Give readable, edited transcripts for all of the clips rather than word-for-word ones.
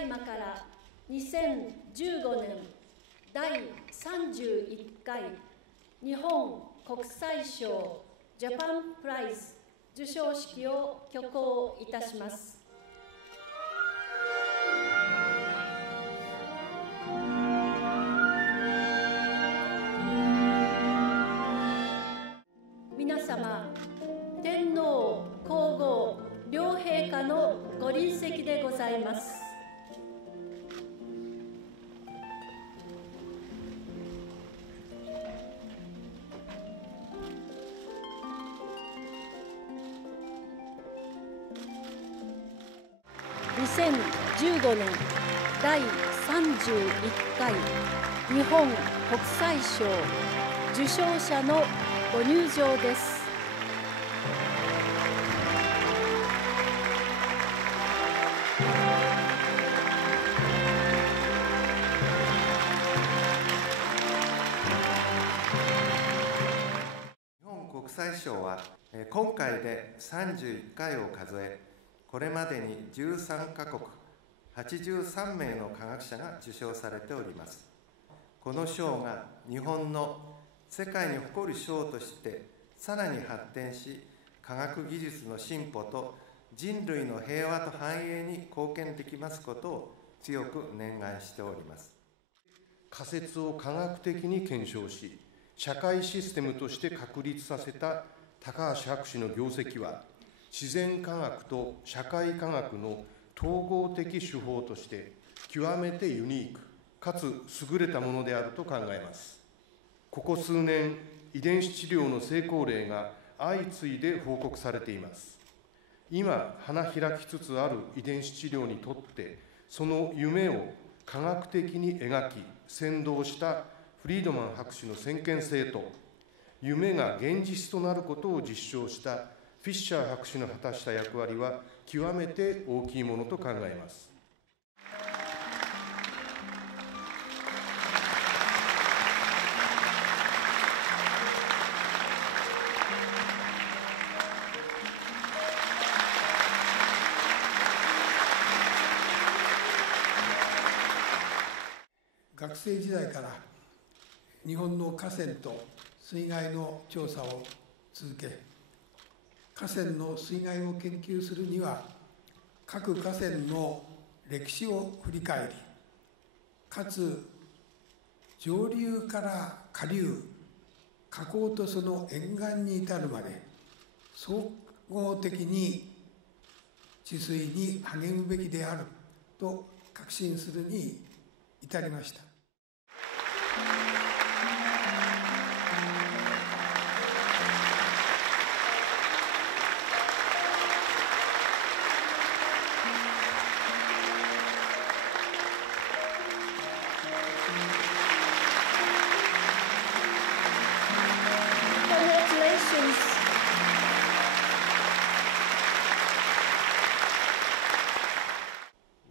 だいまから2015年第31回日本国際賞ジャパンプライズ授賞式を挙行いたします。皆様、天皇皇后両陛下のご臨席でございます。2015年第31回日本国際賞受賞者のご入場です。日本国際賞は今回で31回を数え、これまでに13カ国83名の科学者が受賞されております。この賞が日本の世界に誇る賞としてさらに発展し、科学技術の進歩と人類の平和と繁栄に貢献できますことを強く念願しております。仮説を科学的に検証し、社会システムとして確立させた高橋博士の業績は、自然科学と社会科学の統合的手法として極めてユニークかつ優れたものであると考えます。ここ数年、遺伝子治療の成功例が相次いで報告されています。今花開きつつある遺伝子治療にとって、その夢を科学的に描き先導したフリードマン博士の先見性と、夢が現実となることを実証したフィッシャー博士の果たした役割は極めて大きいものと考えます。学生時代から日本の河川と水害の調査を続け、河川の水害を研究するには各河川の歴史を振り返り、かつ上流から下流、河口とその沿岸に至るまで総合的に治水に励むべきであると確信するに至りました。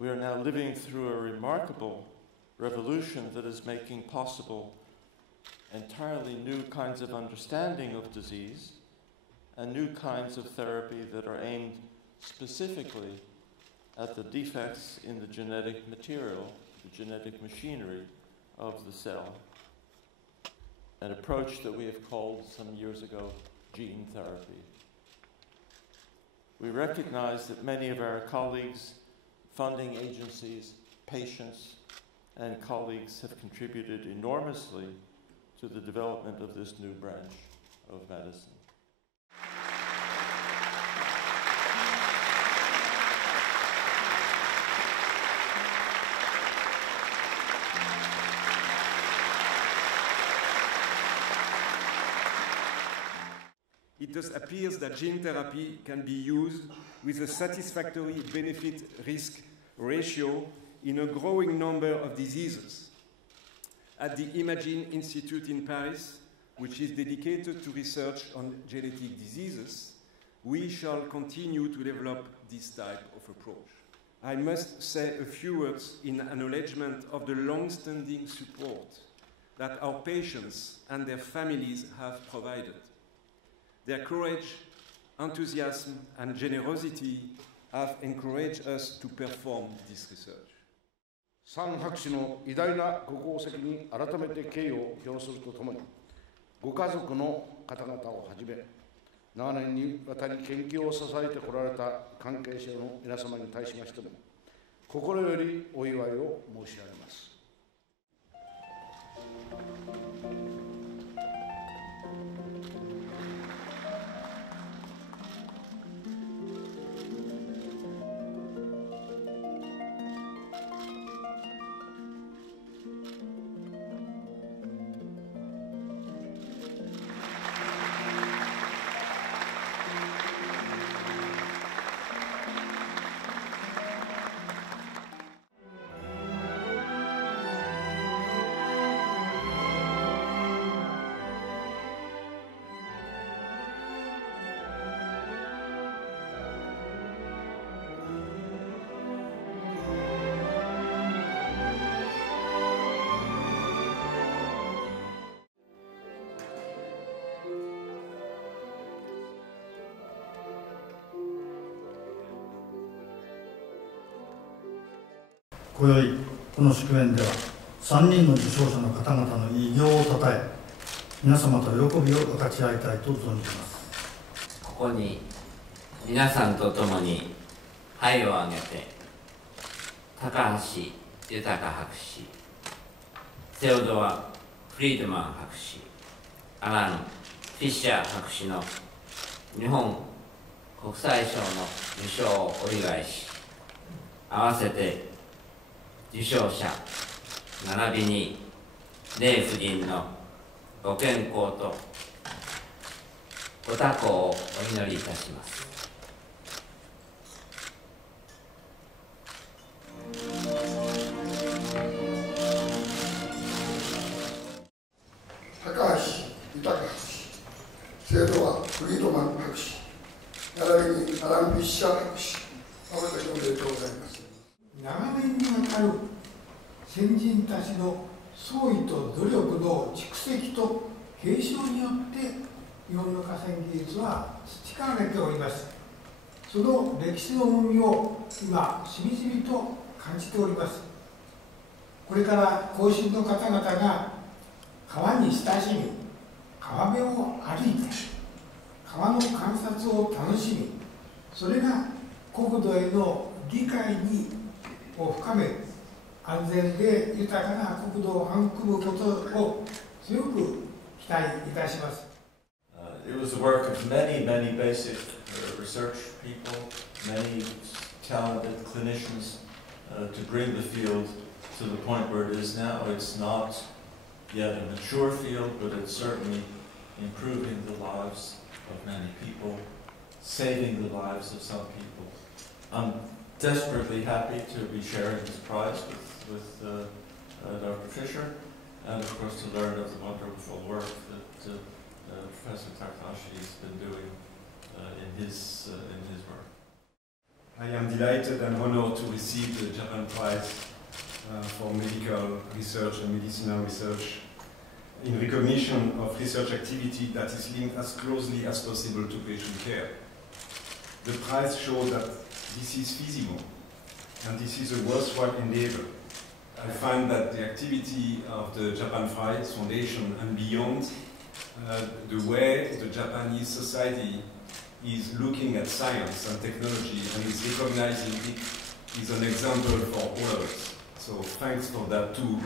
We are now living through a remarkable revolution that is making possible entirely new kinds of understanding of disease and new kinds of therapy that are aimed specifically at the defects in the genetic material, the genetic machinery of the cell, an approach that we have called some years ago gene therapy. We recognize that many of our colleagues, funding agencies, patients, and colleagues have contributed enormously to the development of this new branch of medicine. It thus appears that gene therapy can be used with a satisfactory benefit-risk ratio in a growing number of diseases. At the Imagine Institute in Paris, which is dedicated to research on genetic diseases, we shall continue to develop this type of approach. I must say a few words in acknowledgement of the long-standing support that our patients and their families have provided. Their courage, enthusiasm, and generosity have encouraged us to perform this research. サン博士の偉大なご功績に改めて敬意を表するとともに、ご家族の方々をはじめ、長年にわたり研究を支えてこられた関係者の皆様に対しましても、心よりお祝いを申し上げます。今宵この祝宴では3人の受賞者の方々の偉業をたたえ、皆様と喜びを分かち合いたいと存じます。ここに皆さんと共に杯を挙げて、高橋豊博士、セオドア・フリードマン博士、アラン・フィッシャー博士の日本国際賞の受賞をお祝いし、合わせて受賞者並びに礼夫人のご健康とご多幸をお祈りいたします。高橋豊博士、セオドア・フリードマン博士、並びにアラン・フィッシャー博士、合わせておめでとうございます。長年にわたる先人たちの創意と努力の蓄積と継承によって日本の河川技術は培われております。その歴史の重みを今しみじみと感じております。これから後進の方々が川に親しみ、川辺を歩いて川の観察を楽しみ、それが国土への理解を深め、安全で豊かな国土を育むことを強く期待いたします。It was the work of many, many basic research people, many talented clinicians to bring the field to the point where it is now. It's not yet a mature field, but it's certainly improving the lives of many people, saving the lives of some people. I'm desperately happy to be sharing this prize with Dr. Fisher, and of course to learn of the wonderful work that Professor Takahashi has been doing in his work. I am delighted and honored to receive the Japan Prize for medical research and medicinal research in recognition of research activity that is linked as closely as possible to patient care. The prize shows that this is feasible and this is a worthwhile endeavor. I find that the activity of the Japan Prize Foundation and beyond, the way the Japanese society is looking at science and technology and is recognizing it is an example for all of us. So thanks for that too.